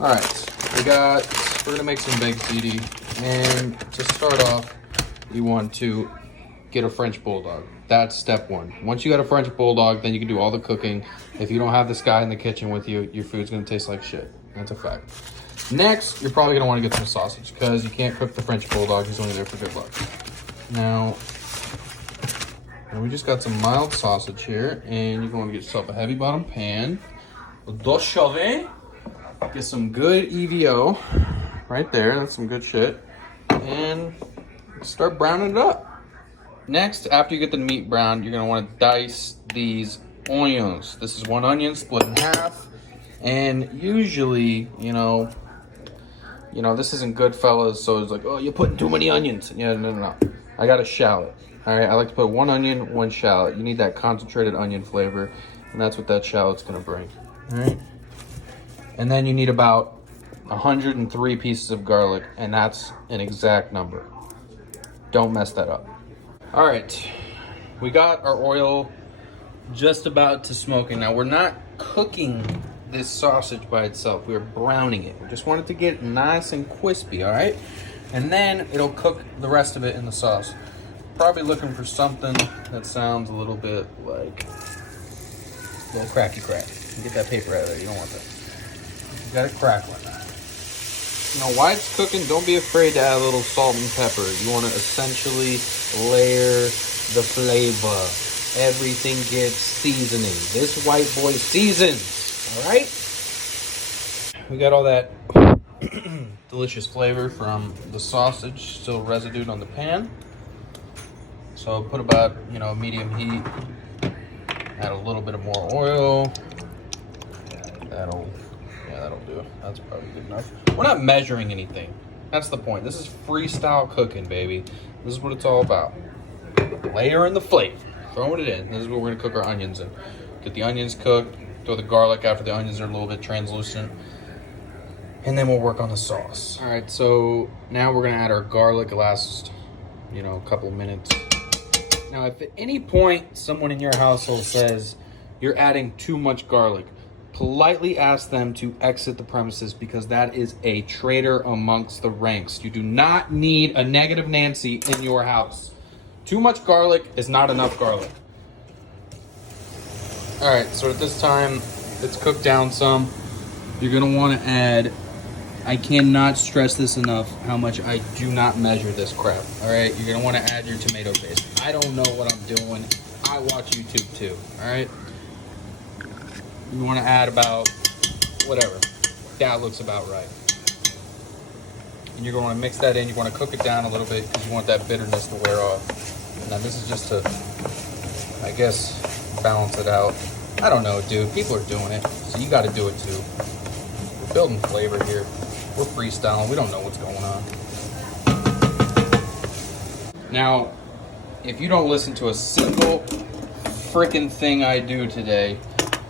All right, we're gonna make some baked ziti, and to start off, you want to get a French bulldog. That's step one. Once you got a French bulldog, then you can do all the cooking. If you don't have this guy in the kitchen with you, your food's gonna taste like shit. That's a fact. Next, you're probably gonna want to get some sausage because you can't cook the French bulldog. He's only there for good luck. Now, we just got some mild sausage here, and you're going to get yourself a heavy bottom pan. Get some good EVO right there. That's some good shit. And start browning it up. Next, after you get the meat browned, you're going to want to dice these onions. This is one onion split in half. And usually, you know, this isn't Goodfellas, so it's like, oh, you're putting too many onions. Yeah, no. I got a shallot. All right, I like to put one onion, one shallot. You need that concentrated onion flavor, and that's what that shallot's gonna bring. All right. And then you need about 103 pieces of garlic, and that's an exact number. Don't mess that up. All right, we got our oil just about to smoking. Now, we're not cooking this sausage by itself. We're browning it. We just want it to get nice and crispy, all right? And then it'll cook the rest of it in the sauce. Probably looking for something that sounds a little bit like a little cracky crack. Get that paper out of there. You don't want that. You got it crackling. You know, while it's cooking, don't be afraid to add a little salt and pepper. You want to essentially layer the flavor. Everything gets seasoning. This white boy seasons. All right, we got all that delicious flavor from the sausage still residued on the pan. So put about, medium heat. Add a little bit of more oil. That'll do. That's probably good enough. We're not measuring anything. That's the point. This is freestyle cooking, baby. This is what it's all about. Layering the flavor, throwing it in. This is what we're gonna cook our onions in. Get the onions cooked. Throw the garlic after the onions are a little bit translucent. And then we'll work on the sauce. All right, so now we're gonna add our garlic. It lasts, a couple minutes. Now, if at any point someone in your household says you're adding too much garlic, politely ask them to exit the premises because that is a traitor amongst the ranks. You do not need a negative Nancy in your house. Too much garlic is not enough garlic. All right, so at this time, it's cooked down some. You're gonna wanna add, I cannot stress this enough, how much I do not measure this crap, all right? You're gonna wanna add your tomato paste. I don't know what I'm doing. I watch YouTube too, all right? You wanna add about, whatever. That looks about right. And you're gonna wanna mix that in. You wanna cook it down a little bit because you want that bitterness to wear off. Now this is just to, I guess, balance it out. I don't know, dude. People are doing it, so you got to do it too. We're building flavor here. We're freestyling. We don't know what's going on. Now, if you don't listen to a single freaking thing I do today,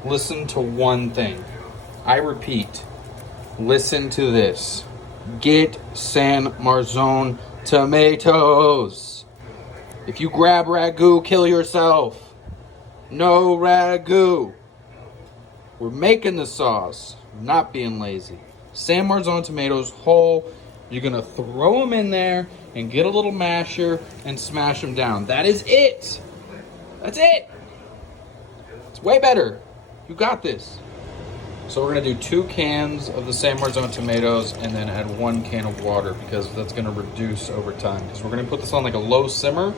listen to one thing. I repeat, listen to this. Get San Marzano tomatoes. If you grab ragu, kill yourself. No ragu. We're making the sauce, not being lazy. San Marzano tomatoes whole. You're gonna throw them in there and get a little masher and smash them down. That is it. That's it. It's way better. You got this. So we're gonna do 2 cans of the San Marzano tomatoes and then add 1 can of water because that's gonna reduce over time. Because we're gonna put this on like a low simmer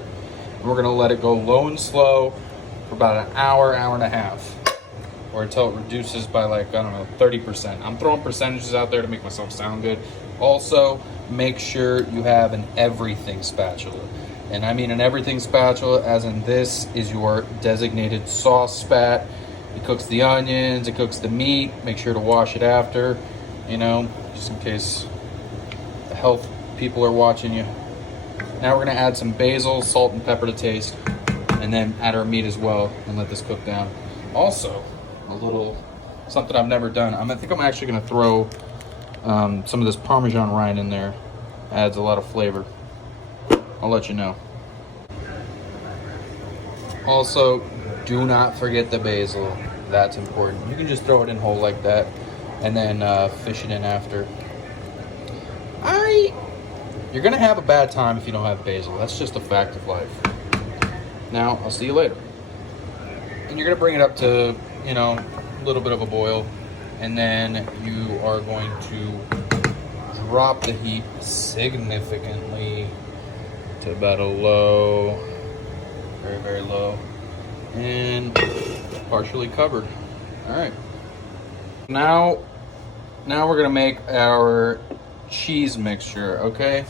and we're gonna let it go low and slow for about an hour, hour and a half, or until it reduces by 30%. I'm throwing percentages out there to make myself sound good. Also, make sure you have an everything spatula. And I mean an everything spatula as in this is your designated sauce spat. It cooks the onions, it cooks the meat. Make sure to wash it after, just in case the health people are watching you. Now we're gonna add some basil, salt, and pepper to taste. And then add our meat as well and let this cook down. Also, a little something I've never done. I think I'm actually gonna throw some of this Parmesan rind in there. Adds a lot of flavor. I'll let you know. Also, do not forget the basil. That's important. You can just throw it in whole like that. and then fish it in after. You're gonna have a bad time if you don't have basil. That's just a fact of life. Now, I'll see you later. And you're gonna bring it up to, you know, a little bit of a boil, and then you are going to drop the heat significantly to about a low, very, very low, and partially covered. All right. Now we're gonna make our cheese mixture, okay?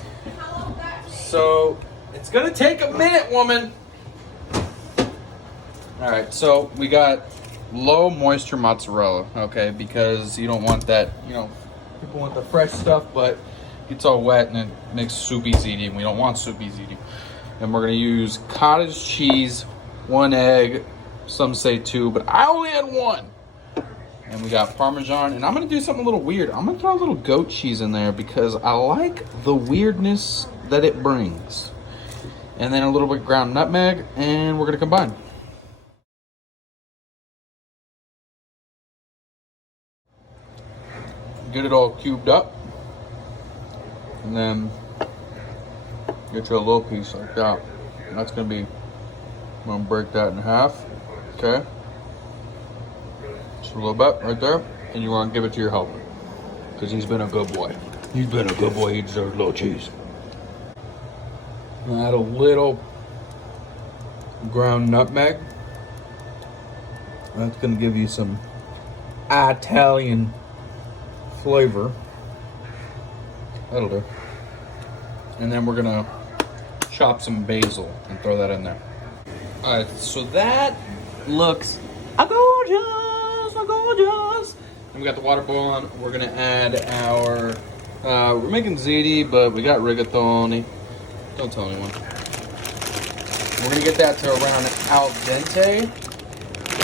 So it's gonna take a minute, woman. All right, so we got low moisture mozzarella, okay? Because you don't want that, you know, people want the fresh stuff, but it gets all wet and it makes soupy ziti, and we don't want soupy ziti. And we're gonna use cottage cheese, 1 egg, some say 2, but I only had 1. And we got Parmesan, and I'm gonna do something a little weird. I'm gonna throw a little goat cheese in there because I like the weirdness that it brings. And then a little bit ground nutmeg, and we're gonna combine. Get it all cubed up, and then get you a little piece like that. And that's gonna be, I'm gonna break that in half, okay? Just a little bit right there, and you want to give it to your helper because he's been a good boy. He's been a good boy. He deserves a little cheese. Add a little ground nutmeg. That's gonna give you some Italian flavor. That'll do. And then we're gonna chop some basil and throw that in there. All right, so that looks gorgeous. And we got the water boiling. We're gonna add our, we're making ziti, but we got rigatoni. Don't tell anyone. We're gonna get that to around al dente,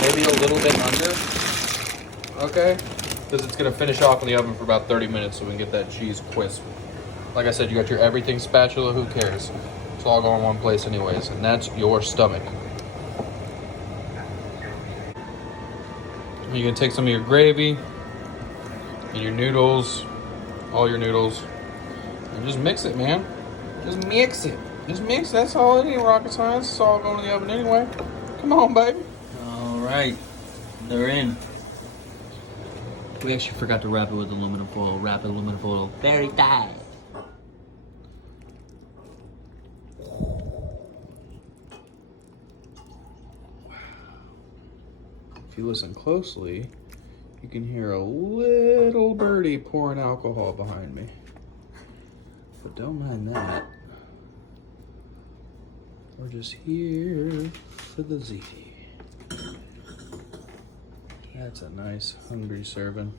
maybe a little bit under, okay? Because it's gonna finish off in the oven for about 30 minutes so we can get that cheese crisp. Like I said, you got your everything spatula, who cares? It's all going in one place anyways, and that's your stomach. You can take some of your gravy and your noodles, all your noodles, and just mix it, man. Just mix it. Just mix. That's all it ain't rocket science. It's all going to the oven anyway. Come on, baby. All right, they're in. We actually forgot to wrap it with aluminum foil. Wrap it aluminum foil very tight. If you listen closely, you can hear a little birdie pouring alcohol behind me. But don't mind that. We're just here for the ziti. That's a nice hungry serving.